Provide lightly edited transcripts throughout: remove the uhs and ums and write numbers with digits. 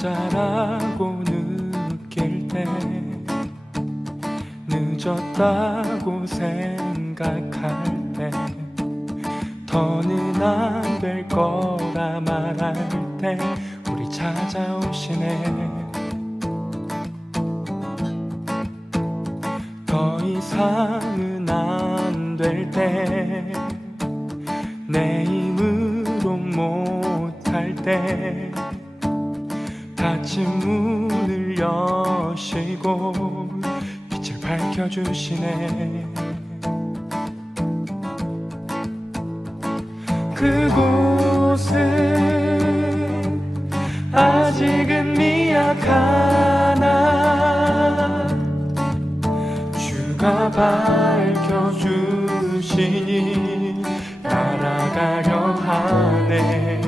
혼자라고 느낄 때, 늦었다고 생각할 때, 더는 안 될 거라 말할 때 우리 찾아오시네. 더 이상은 안 될 때, 내 힘으로 못할 때 닫힌 문을 여시고 빛을 밝혀주시네. 그곳은 아직은 미약하나 주가 밝혀주시니 따라가려 하네.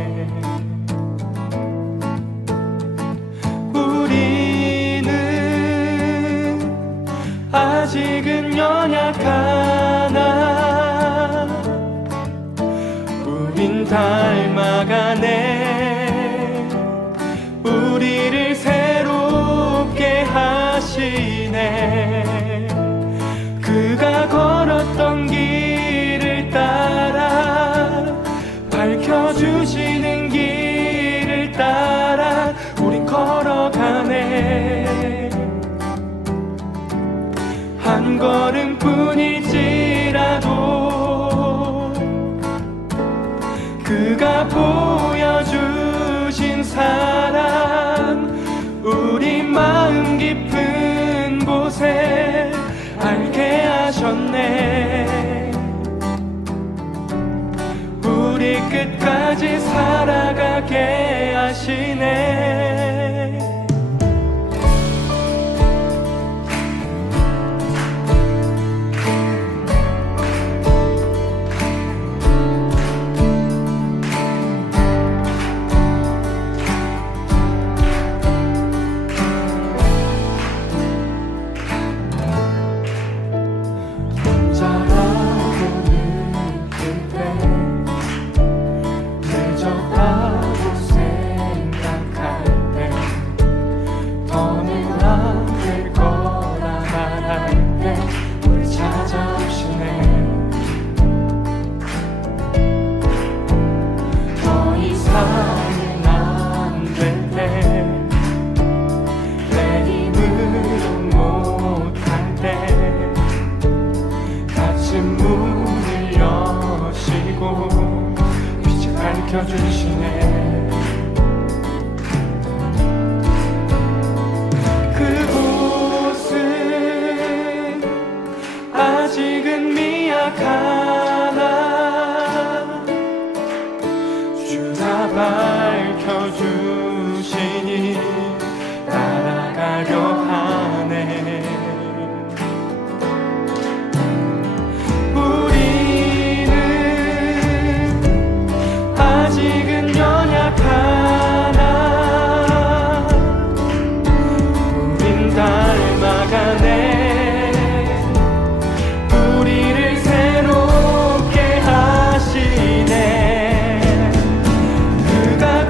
우리는 아직은 연약하나 우린 닮아가네. 우리를 새롭게 하시네. 그가 걸었던 길을 따라, 밝혀주시는 길을 따라 우린 걸어가네. 한 걸음뿐일지라도 그가 보여주신 사랑, 우리 마음 깊은 곳에 알게 하셨네. 우리 끝까지 살아가게 하시네. 문을 여시고 빛을 밝혀주시네. 그곳은 아직은 미약하나 주가 밝혀주시니 따라가려 하네. 아직은 연약하나 우린 닮아가네. 우리를 새롭게 하시네. 그가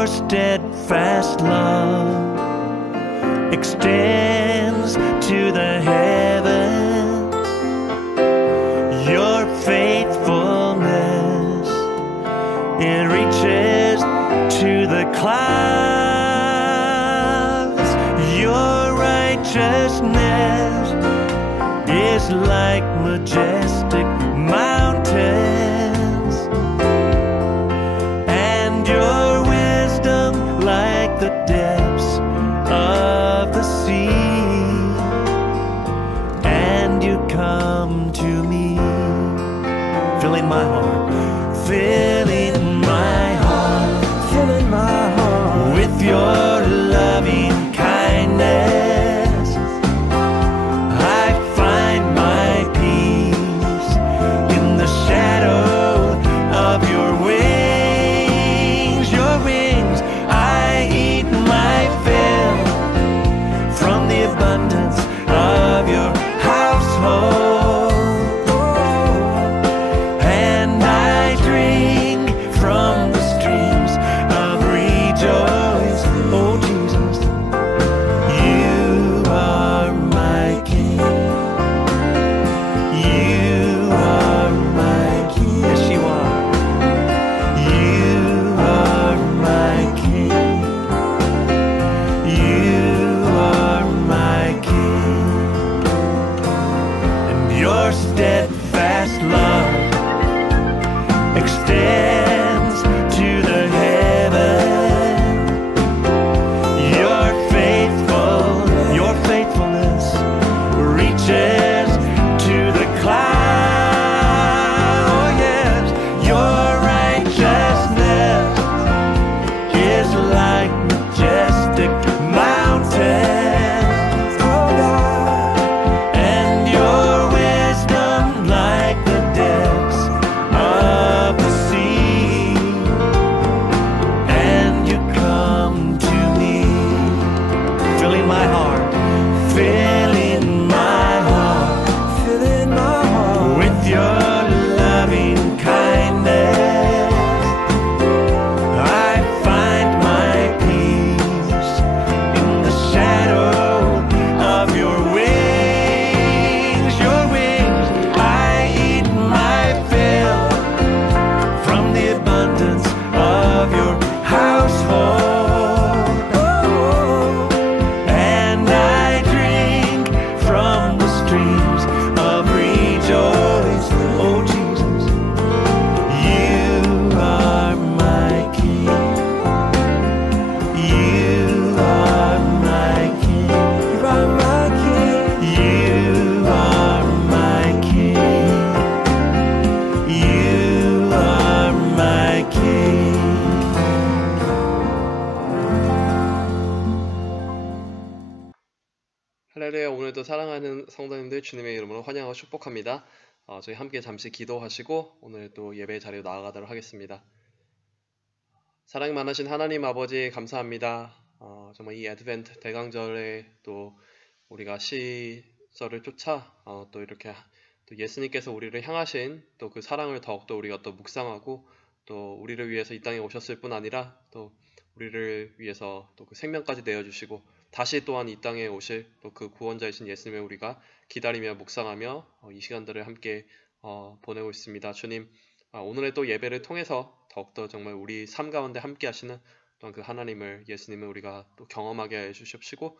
Your steadfast love extends to the heavens. Your faithfulness, it reaches to the clouds. Your righteousness is like majestic mountains, and your wisdom like the depths of the sea. And you come to me, filling my heart, filling my heart, filling my heart with your loving kindness. I find my peace in the shadow of your wings. Your wings, I eat my fill from the abundance of your household, and I drink from the streams of rejoice. Oh Jesus, you are my King. You are my King. Yes, you are. You are my King. You are my King. And your steadfast love extends to the heaven. Your faithfulness reaches to the clouds. Oh yes, your righteousness is like majestic mountains. Oh God, and your wisdom like the depths of the sea. And you come to me, filling my heart, filling my heart, filling my heart with your loving kindness. I find my peace in the shadow of your wings. Your wings, I eat my fill from the abundance of your household, and I drink from the streams of rejoice. Oh Jesus, you are my King. You are my King. You are my King. You are my King. You are my King. 할렐루야. 오늘도 사랑하는 성도님들 주님의 이름으로 환영하고 축복합니다. 저희 함께 잠시 기도하시고 오늘 또 예배 자리로 나아가도록 하겠습니다. 사랑이 많으신 하나님 아버지 감사합니다. 정말 이 애드벤트 대강절에 또 우리가 시절을 쫓아 또 이렇게 또 예수님께서 우리를 향하신 또 그 사랑을 더욱더 우리가 또 묵상하고 또 우리를 위해서 이 땅에 오셨을 뿐 아니라 또 우리를 위해서 또 그 생명까지 내어주시고 다시 또한 이 땅에 오실 또 그 구원자이신 예수님을 우리가 기다리며 묵상하며 이 시간들을 함께 보내고 있습니다. 주님, 오늘의 또 예배를 통해서 더욱더 정말 우리 삶 가운데 함께 하시는 또한 그 하나님을, 예수님을 우리가 또 경험하게 해주십시고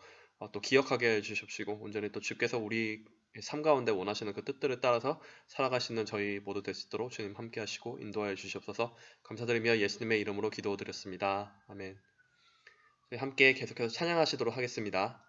또 기억하게 해주십시고 온전히 또 주께서 우리 삶 가운데 원하시는 그 뜻들을 따라서 살아가시는 저희 모두 될 수 있도록 주님 함께 하시고 인도하여 주시옵소서. 감사드리며 예수님의 이름으로 기도드렸습니다. 아멘. 저희 함께 계속해서 찬양하시도록 하겠습니다.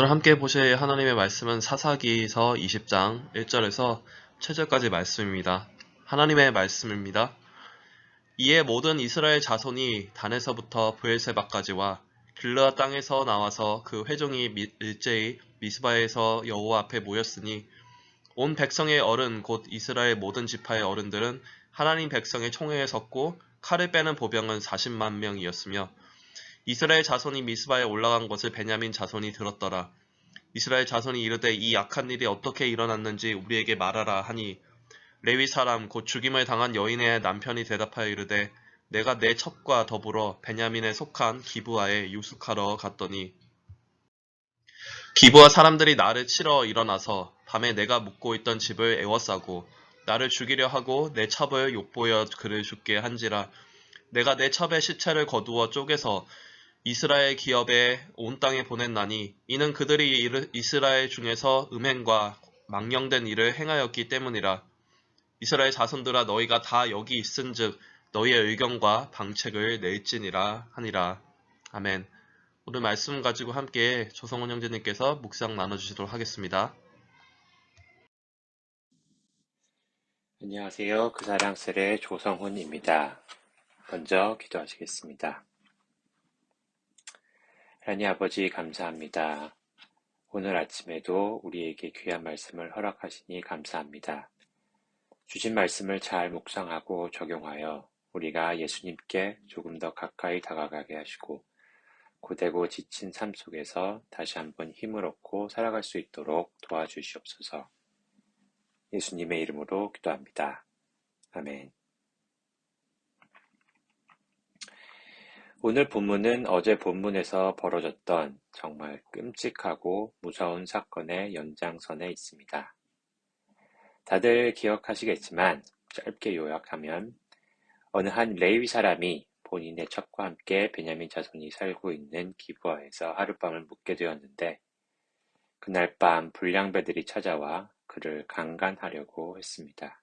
오늘 함께 보실 하나님의 말씀은 사사기서 20장 1절에서 7절까지 말씀입니다. 하나님의 말씀입니다. 이에 모든 이스라엘 자손이 단에서부터 브엘세바까지와 길르앗 땅에서 나와서 그 회중이 일제히 미스바에서 여호와 앞에 모였으니 온 백성의 어른 곧 이스라엘 모든 지파의 어른들은 하나님 백성의 총회에 섰고 칼을 빼는 보병은 40만 명이었으며 이스라엘 자손이 미스바에 올라간 것을 베냐민 자손이 들었더라. 이스라엘 자손이 이르되 이 악한 일이 어떻게 일어났는지 우리에게 말하라 하니 레위 사람 곧 죽임을 당한 여인의 남편이 대답하여 이르되 내가 내 첩과 더불어 베냐민에 속한 기브아에 유숙하러 갔더니 기브아 사람들이 나를 치러 일어나서 밤에 내가 묵고 있던 집을 에워싸고 나를 죽이려 하고 내 첩을 욕보여 그를 죽게 한지라. 내가 내 첩의 시체를 거두어 쪼개서 이스라엘 기업에 온 땅에 보냈나니 이는 그들이 이스라엘 중에서 음행과 망령된 일을 행하였기 때문이라. 이스라엘 자손들아 너희가 다 여기 있은즉 너희의 의견과 방책을 낼지니라 하니라. 아멘. 오늘 말씀 가지고 함께 조성훈 형제님께서 묵상 나눠주시도록 하겠습니다. 안녕하세요. 그사랑셀의 조성훈입니다. 먼저 기도하시겠습니다. 하나님 아버지 감사합니다. 오늘 아침에도 우리에게 귀한 말씀을 허락하시니 감사합니다. 주신 말씀을 잘 묵상하고 적용하여 우리가 예수님께 조금 더 가까이 다가가게 하시고 고되고 지친 삶 속에서 다시 한번 힘을 얻고 살아갈 수 있도록 도와주시옵소서. 예수님의 이름으로 기도합니다. 아멘. 오늘 본문은 어제 본문에서 벌어졌던 정말 끔찍하고 무서운 사건의 연장선에 있습니다. 다들 기억하시겠지만 짧게 요약하면 어느 한 레위 사람이 본인의 첩과 함께 베냐민 자손이 살고 있는 기브아에서 하룻밤을 묵게 되었는데 그날 밤 불량배들이 찾아와 그를 강간하려고 했습니다.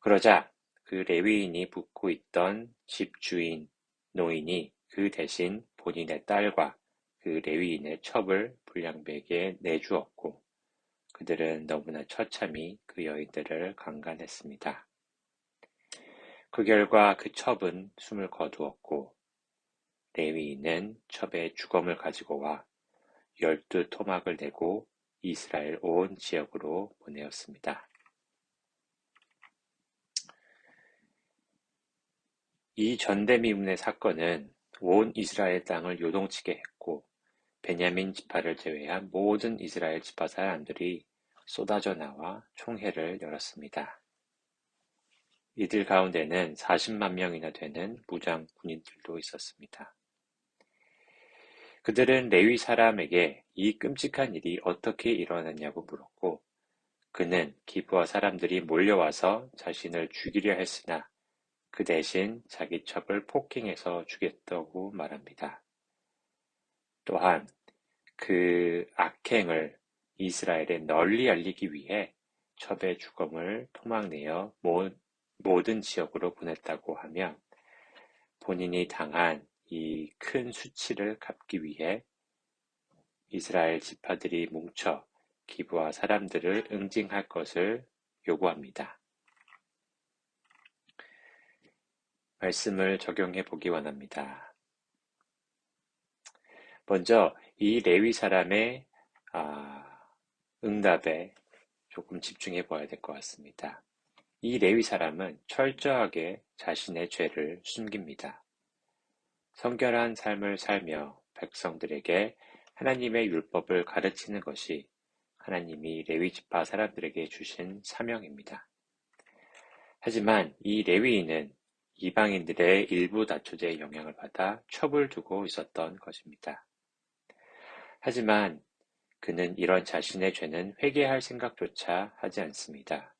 그러자 그 레위인이 묵고 있던 집주인 노인이 그 대신 본인의 딸과 그 레위인의 첩을 불량배에게 내주었고 그들은 너무나 처참히 그 여인들을 강간했습니다. 그 결과 그 첩은 숨을 거두었고 레위인은 첩의 주검을 가지고 와 12토막을 내고 이스라엘 온 지역으로 보내었습니다. 이 전대미문의 사건은 온 이스라엘 땅을 요동치게 했고 베냐민 지파를 제외한 모든 이스라엘 지파 사람들이 쏟아져 나와 총회를 열었습니다. 이들 가운데는 40만 명이나 되는 무장 군인들도 있었습니다. 그들은 레위 사람에게 이 끔찍한 일이 어떻게 일어났냐고 물었고 그는 기브아 사람들이 몰려와서 자신을 죽이려 했으나 그 대신 자기 첩을 폭행해서 죽였다고 말합니다. 또한 그 악행을 이스라엘에 널리 알리기 위해 첩의 주검을 토막내어 모든 지역으로 보냈다고 하며 본인이 당한 이 큰 수치를 갚기 위해 이스라엘 지파들이 뭉쳐 기브아 사람들을 응징할 것을 요구합니다. 말씀을 적용해 보기 원합니다. 먼저 이 레위 사람의 응답에 조금 집중해 봐야 될 것 같습니다. 이 레위 사람은 철저하게 자신의 죄를 숨깁니다. 성결한 삶을 살며 백성들에게 하나님의 율법을 가르치는 것이 하나님이 레위 지파 사람들에게 주신 사명입니다. 하지만 이 레위인은 이방인들의 일부 다처제의 영향을 받아 첩을 두고 있었던 것입니다. 하지만 그는 이런 자신의 죄는 회개할 생각조차 하지 않습니다.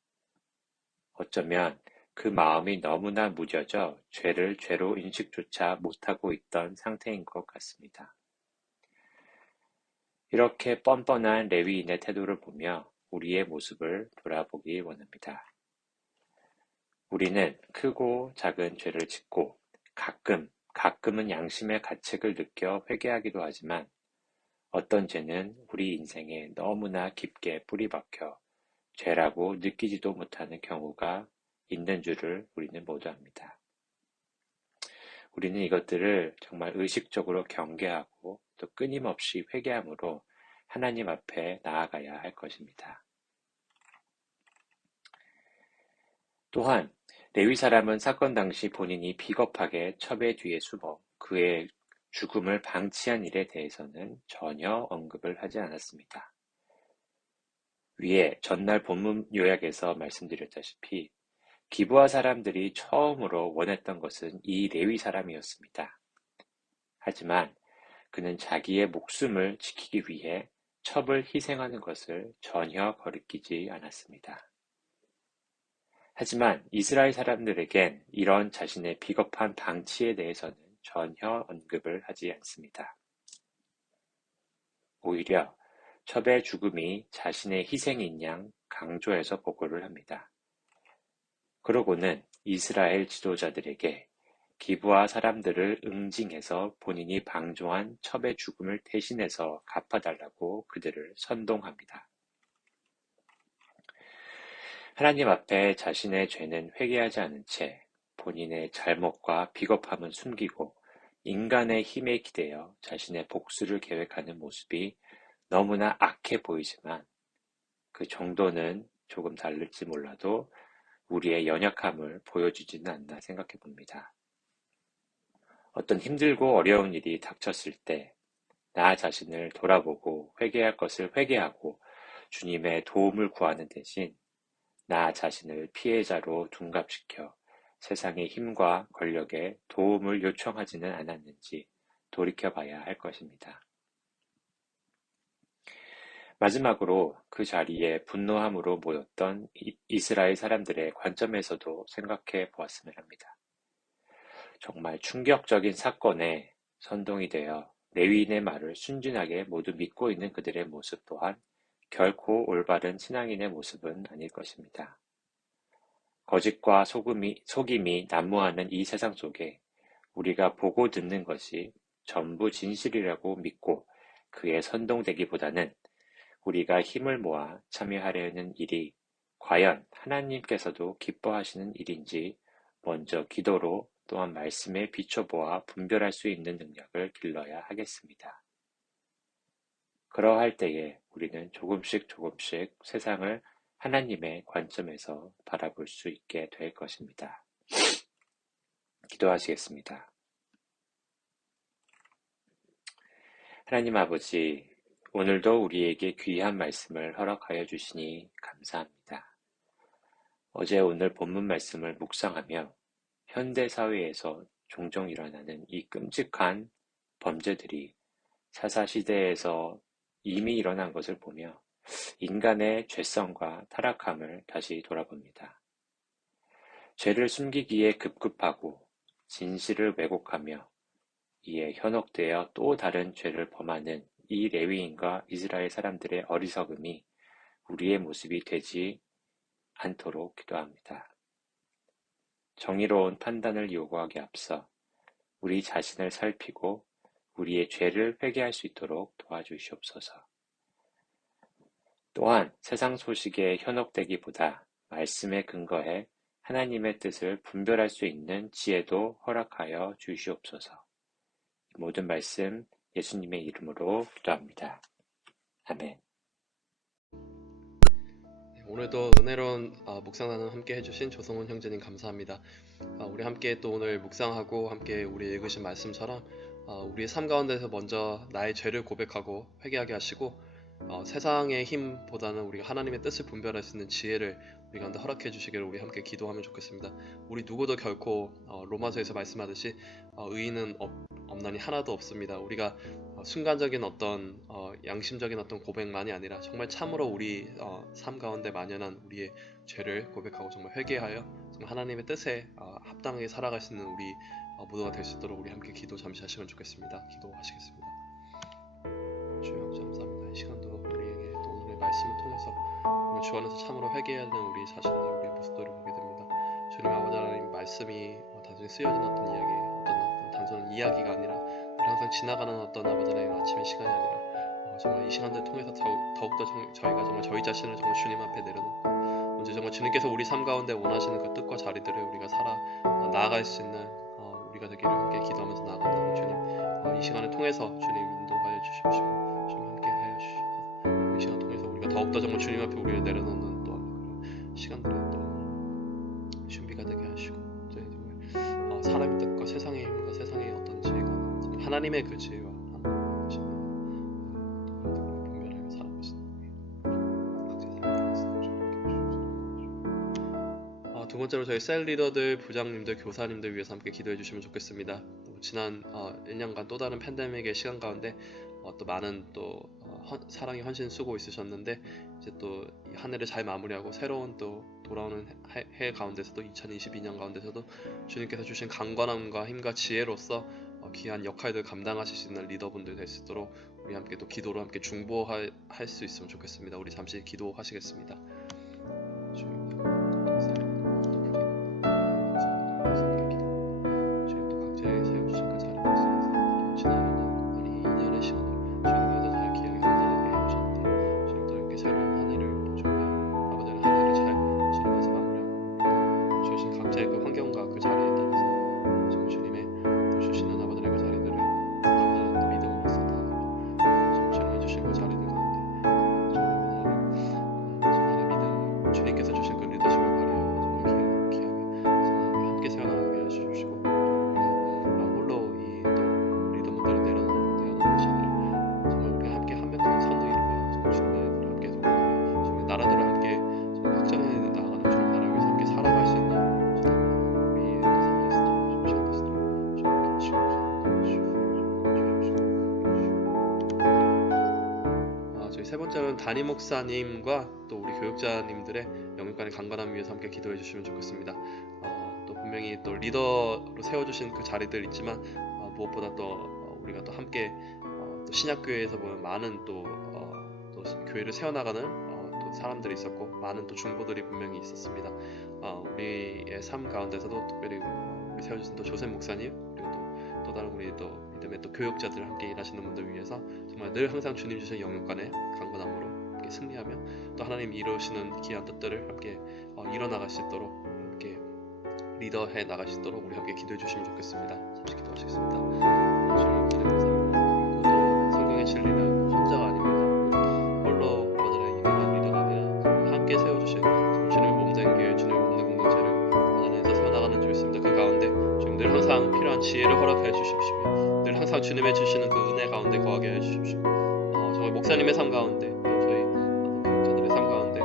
어쩌면 그 마음이 너무나 무뎌져 죄를 죄로 인식조차 못하고 있던 상태인 것 같습니다. 이렇게 뻔뻔한 레위인의 태도를 보며 우리의 모습을 돌아보기 원합니다. 우리는 크고 작은 죄를 짓고 가끔은 양심의 가책을 느껴 회개하기도 하지만 어떤 죄는 우리 인생에 너무나 깊게 뿌리박혀 죄라고 느끼지도 못하는 경우가 있는 줄을 우리는 모두 압니다. 우리는 이것들을 정말 의식적으로 경계하고 또 끊임없이 회개함으로 하나님 앞에 나아가야 할 것입니다. 또한 레위 사람은 사건 당시 본인이 비겁하게 첩의 뒤에 숨어 그의 죽음을 방치한 일에 대해서는 전혀 언급을 하지 않았습니다. 위에 전날 본문 요약에서 말씀드렸다시피 기브아 사람들이 처음으로 원했던 것은 이 레위 사람이었습니다. 하지만 그는 자기의 목숨을 지키기 위해 첩을 희생하는 것을 전혀 거리끼지 않았습니다. 하지만 이스라엘 사람들에겐 이런 자신의 비겁한 방치에 대해서는 전혀 언급을 하지 않습니다. 오히려 첩의 죽음이 자신의 희생인 양 강조해서 보고를 합니다. 그러고는 이스라엘 지도자들에게 기브아 사람들을 응징해서 본인이 방조한 첩의 죽음을 대신해서 갚아달라고 그들을 선동합니다. 하나님 앞에 자신의 죄는 회개하지 않은 채 본인의 잘못과 비겁함은 숨기고 인간의 힘에 기대어 자신의 복수를 계획하는 모습이 너무나 악해 보이지만 그 정도는 조금 다를지 몰라도 우리의 연약함을 보여주지는 않나 생각해 봅니다. 어떤 힘들고 어려운 일이 닥쳤을 때 나 자신을 돌아보고 회개할 것을 회개하고 주님의 도움을 구하는 대신 나 자신을 피해자로 둔갑시켜 세상의 힘과 권력에 도움을 요청하지는 않았는지 돌이켜봐야 할 것입니다. 마지막으로 그 자리에 분노함으로 모였던 이스라엘 사람들의 관점에서도 생각해 보았으면 합니다. 정말 충격적인 사건에 선동이 되어 레위인의 말을 순진하게 모두 믿고 있는 그들의 모습 또한 결코 올바른 신앙인의 모습은 아닐 것입니다. 거짓과 속임이 난무하는 이 세상 속에 우리가 보고 듣는 것이 전부 진실이라고 믿고 그에 선동되기보다는 우리가 힘을 모아 참여하려는 일이 과연 하나님께서도 기뻐하시는 일인지 먼저 기도로 또한 말씀에 비춰보아 분별할 수 있는 능력을 길러야 하겠습니다. 그러할 때에 우리는 조금씩 세상을 하나님의 관점에서 바라볼 수 있게 될 것입니다. 기도하시겠습니다. 하나님 아버지, 오늘도 우리에게 귀한 말씀을 허락하여 주시니 감사합니다. 어제 오늘 본문 말씀을 묵상하며 현대 사회에서 종종 일어나는 이 끔찍한 범죄들이 사사시대에서 이미 일어난 것을 보며 인간의 죄성과 타락함을 다시 돌아봅니다. 죄를 숨기기에 급급하고 진실을 왜곡하며 이에 현혹되어 또 다른 죄를 범하는 이 레위인과 이스라엘 사람들의 어리석음이 우리의 모습이 되지 않도록 기도합니다. 정의로운 판단을 요구하기 앞서 우리 자신을 살피고 우리의 죄를 회개할 수 있도록 도와주시옵소서. 또한 세상 소식에 현혹되기보다 말씀에 근거해 하나님의 뜻을 분별할 수 있는 지혜도 허락하여 주시옵소서. 모든 말씀 예수님의 이름으로 기도합니다. 아멘. 오늘도 은혜로운 묵상 나눔 함께 해주신 조성훈 형제님 감사합니다. 우리 함께 또 오늘 묵상하고 함께 우리 읽으신 말씀처럼 우리의 삶 가운데서 먼저 나의 죄를 고백하고 회개하게 하시고 세상의 힘보다는 우리가 하나님의 뜻을 분별할 수 있는 지혜를 우리 가운데 허락해 주시기를 우리 함께 기도하면 좋겠습니다. 우리 누구도 결코 로마서에서 말씀하듯이 의인은 없나니 하나도 없습니다. 우리가 순간적인 어떤 양심적인 어떤 고백만이 아니라 정말 참으로 우리 삶 가운데 만연한 우리의 죄를 고백하고 정말 회개하여 정말 하나님의 뜻에 합당하게 살아갈 수 있는 우리 모두가 될 수 있도록 우리 함께 기도 잠시 하시면 좋겠습니다. 기도하시겠습니다. 주여 감사합니다. 이 시간도 우리에게 또 오늘의 말씀을 통해서 오늘 주 안에서 참으로 회개해야 하는 우리 자신의 우리의 모습들을 보게 됩니다. 주님 아버지 하나님 말씀이 단순히 쓰여진 어떤 이야기, 어떤 단순한 이야기가 아니라 항상 지나가는 어떤 아버지 하나님 아침의 시간이 아니라 정말 이 시간들 통해서 더욱더 저희가 정말 저희 자신을 정말 주님 앞에 내려놓고 언제 정말 주님께서 우리 삶 가운데 원하시는 그 뜻과 자리들을 우리가 나아갈 수 있는 우리가 되기를 함께 기도하면서 나아간다는 주님, 이 시간을 통해서 주님 인도하여 주십시오. 주님 함께 하여 주셔서 이 시간 통해서 우리가 더욱더 정말 주님 앞에 우리를 내려놓는 또 그런 시간들에 또 준비가 되게 하시고 저희 정말 사람의 뜻과 세상의 힘과 세상의 어떤 지혜가 하나님의 그 지혜와 하나님의 지혜와 분별하며 살아가고 있습니다. 두 번째로 저희 셀 리더들, 부장님들, 교사님들 위해서 함께 기도해 주시면 좋겠습니다. 지난 1년간 또 다른 팬데믹의 시간 가운데 또 많은 또 사랑의 헌신 수고 있으셨는데 이제 또 한 해를 잘 마무리하고 새로운 또 돌아오는 해 가운데서도 2022년 가운데서도 주님께서 주신 강건함과 힘과 지혜로서 귀한 역할들 감당하실 수 있는 리더분들 될 수 있도록 우리 함께 또 기도로 함께 중보할 수 있으면 좋겠습니다. 우리 잠시 기도하시겠습니다. 세 번째로는 담임 목사님과 또 우리 교육자님들의 영육간의 강건함 위해서 함께 기도해 주시면 좋겠습니다. 또 분명히 또 리더로 세워주신 그 자리들 있지만 무엇보다 또 우리가 또 함께 또 신약교회에서 보면 많은 또 교회를 세워나가는 또 사람들이 있었고 많은 또 중보들이 분명히 있었습니다. 우리의 삶 가운데서도 특별히 우리 세워주신 또 조셉 목사님 그리고 또 다른 우리 또 믿음의 또 교육자들 함께 일하시는 분들 위해서 정말 늘 항상 주님 주신 영육간의 강건함으로 함께 승리하며 또 하나님 이루시는 귀한 뜻들을 함께 이뤄나갈 수 있도록 함께 리더해 나갈 수 있도록 우리 함께 기도해 주시면 좋겠습니다. 잠시 기도하시겠습니다. 주님 감사합니다. 또 성경의 진리는 혼자가 아닙니다. 홀로 아버지의 유명한 리더가 아니라 함께 세워주신 주님의 몸된 교회, 주님의 몸된 공동체를 안에서 세워나가는 줄 믿습니다. 그 가운데 주님 늘 항상 필요한 지혜를 허락해 주십시오. 늘 항상 주님의 주시는 그 은혜 가운데 거하게 해 주십시오. 정말 목사님의 삶 가운데 또 저희 교육자들의 삶 가운데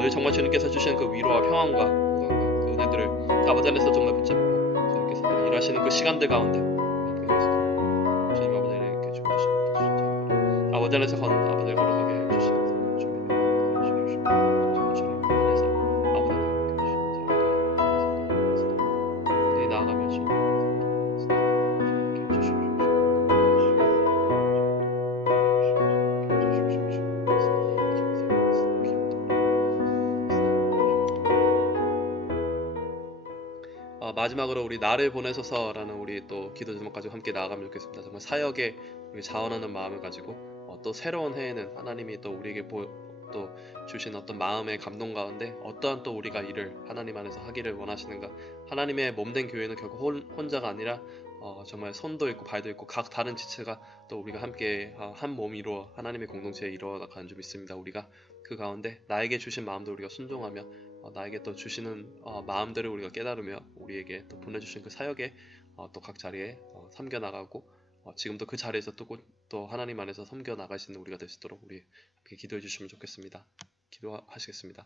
늘 정말 주님께서 주시는 그 위로와 평안과 건강과 그 은혜들을 아버지 안에서 정말 붙잡고 주님께서 늘 일하시는 그 시간들 가운데 주님 아버지를 이렇게 주시옵소서. 아버지 안에서 아버지를 걸어가게 해 주시옵소서. 주님 안에서 아버지를 이렇게 주시옵소서. 이제 나아가며 마지막으로 우리 나를 보내소서라는 우리 또 기도 제목까지 함께 나아가면 좋겠습니다. 정말 사역에 우리 자원하는 마음을 가지고 또 새로운 해에는 하나님이 또 우리에게 또 주신 어떤 마음의 감동 가운데 어떠한 또 우리가 일을 하나님 안에서 하기를 원하시는가. 하나님의 몸된 교회는 결국 혼자가 아니라 정말 손도 있고 발도 있고 각 다른 지체가 또 우리가 함께 한 몸이로 하나님의 공동체에 이루어가는 줄 믿습니다. 우리가 그 가운데 나에게 주신 마음도 우리가 순종하며 나에게 또 주시는 마음들을 우리가 깨달으며 우리에게 또 보내주신 그 사역에 또 각 자리에 섬겨나가고 지금도 그 자리에서 또 하나님 안에서 섬겨나갈 수 있는 우리가 될 수 있도록 우리 함께 기도해 주시면 좋겠습니다. 기도하시겠습니다.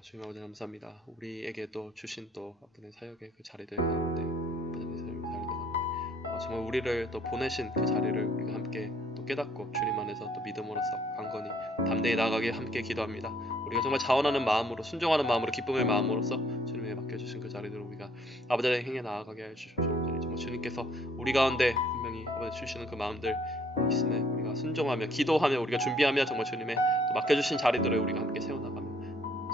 주님 아버지 감사합니다. 우리에게 또 주신 또 어떤 사역의 그 자리들 가운데 정말 우리를 또 보내신 그 자리를 우리가 함께 또 깨닫고 주님 안에서 또 믿음으로써 강건히 담대히 나아가게 함께 기도합니다. 우리가 정말 자원하는 마음으로 순종하는 마음으로 기쁨의 마음으로써 주님에게 맡겨주신 그 자리들을 우리가 아버지의 행에 나아가게 해주십시오. 정말 주님께서 우리 가운데 분명히 아버지 주시는 그 마음들 있음에 우리가 순종하며 기도하며 우리가 준비하며 정말 주님의 또 맡겨주신 자리들을 우리가 함께 세워나가며 나갈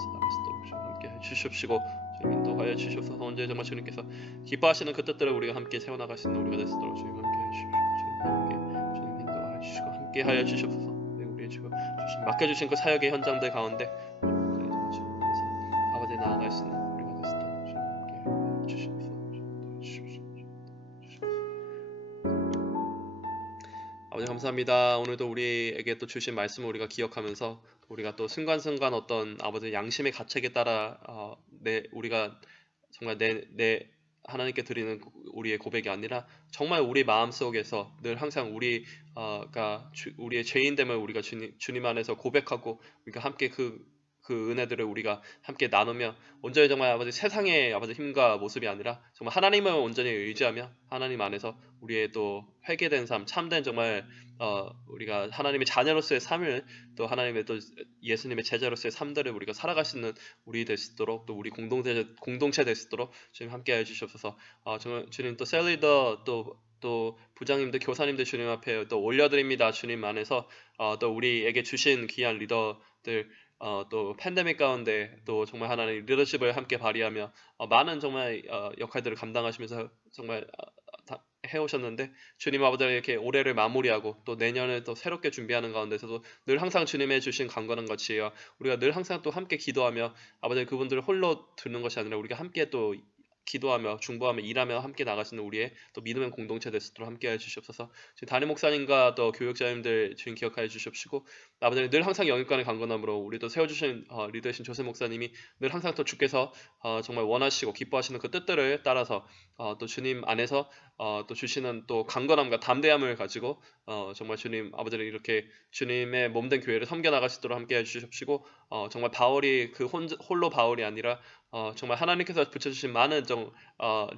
수 있도록 주님 함께 해주십시고 주님 인도하여 주시옵소서. 언제 정말 주님께서 기뻐하시는 그 뜻들을 우리가 함께 세워나갈 수 있는 우리가 될 수 있도록 주님 함께 해주십시오. 주님 함께 주님 인도하여 주시고 함께 하여 주시옵소서. 네, 우리의 주신 맡겨주신 그 사역의 현장들 가운데 아버지 나아갈 수 있는 우리가 됐을 때 함께 하여 주시옵소서. 아버지 감사합니다. 오늘도 우리에게 또 주신 말씀을 우리가 기억하면서 우리가 또 순간순간 어떤 아버지 양심의 가책에 따라 우리가 정말 내 하나님께 드리는 우리의 고백이 아니라 정말 우리 마음 속에서 늘 항상 우리의 죄인됨을 우리가 주님 안에서 고백하고 우리가 함께 그 은혜들을 우리가 함께 나누며 온전히 정말 아버지 세상의 아버지 힘과 모습이 아니라 정말 하나님을 온전히 의지하며 하나님 안에서 우리의 또 회개된 삶, 참된 정말 우리가 하나님의 자녀로서의 삶을 또 하나님의 또 예수님의 제자로서의 삶들을 우리가 살아갈 수 있는 우리 될 수 있도록 또 우리 공동체 될 수 있도록 주님 함께해 주시옵소서. 정말 주님 또 셀리더 또 부장님들 교사님들 주님 앞에 또 올려드립니다. 주님 안에서 또 우리에게 주신 귀한 리더들 또 팬데믹 가운데 또 정말 하나님 리더십을 함께 발휘하며 많은 정말 역할들을 감당하시면서 정말 해오셨는데 주님 아버지를 이렇게 올해를 마무리하고 또 내년을 또 새롭게 준비하는 가운데서도 늘 항상 주님의 주신 강건한 것이에요. 우리가 늘 항상 또 함께 기도하며 아버지 그분들을 홀로 두는 것이 아니라 우리가 함께 또 기도하며 중보하며 일하며 함께 나가시는 우리의 또 믿음의 공동체 될 수 있도록 함께 해주시옵소서. 지금 담임 목사님과 또 교육자님들 주님 기억하여 주시옵시고 아버지 늘 항상 영육간의 강건함으로 우리도 세워주신 리더이신 조세 목사님이 늘 항상 또 주께서 정말 원하시고 기뻐하시는 그 뜻들을 따라서 또 주님 안에서 또 주시는 또 강건함과 담대함을 가지고 정말 주님 아버지를 이렇게 주님의 몸된 교회를 섬겨나갈 수 있도록 함께 해주시옵시고 정말 바울이 그 홀로 바울이 아니라 정말 하나님께서 붙여주신 많은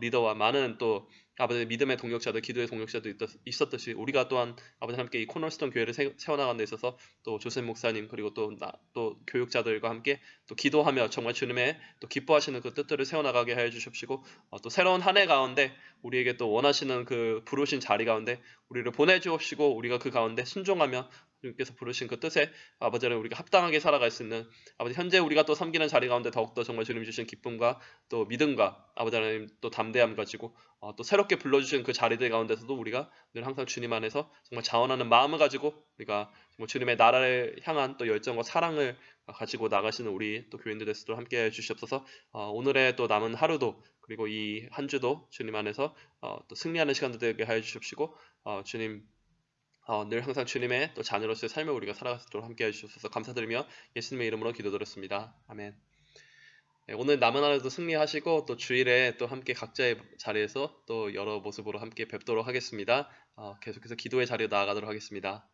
리더와 많은 또 아버지 믿음의 동역자들, 기도의 동역자들 있었듯이 우리가 또한 아버지 함께 이 코너스톤 교회를 세워나가는 데 있어서 또 조셉 목사님 그리고 또 교육자들과 함께 또 기도하며 정말 주님의 또 기뻐하시는 그 뜻들을 세워나가게 하여 주십시고 또 새로운 한 해 가운데 우리에게 또 원하시는 그 부르신 자리 가운데 우리를 보내주옵시고 우리가 그 가운데 순종하며 주님께서 부르신 그 뜻에 아버지를 우리가 합당하게 살아갈 수 있는 아버지 현재 우리가 또 섬기는 자리 가운데 더욱더 정말 주님 주신 기쁨과 또 믿음과 아버지 하나님 또 담대함 가지고 또 새롭게 불러주신 그 자리들 가운데서도 우리가 늘 항상 주님 안에서 정말 자원하는 마음을 가지고 우리가 정말 주님의 나라를 향한 또 열정과 사랑을 가지고 나가시는 우리 또 교인들 될 수 있도록 함께 해주시옵소서. 오늘의 또 남은 하루도 그리고 이 한 주도 주님 안에서 또 승리하는 시간들 되게 하여 주십시고 주님 늘 항상 주님의 또 자녀로서의 삶을 우리가 살아갈 수 있도록 함께 해주셔서 감사드리며 예수님의 이름으로 기도드렸습니다. 아멘. 네, 오늘 남은 하루도 승리하시고 또 주일에 또 함께 각자의 자리에서 또 여러 모습으로 함께 뵙도록 하겠습니다. 계속해서 기도의 자리로 나아가도록 하겠습니다.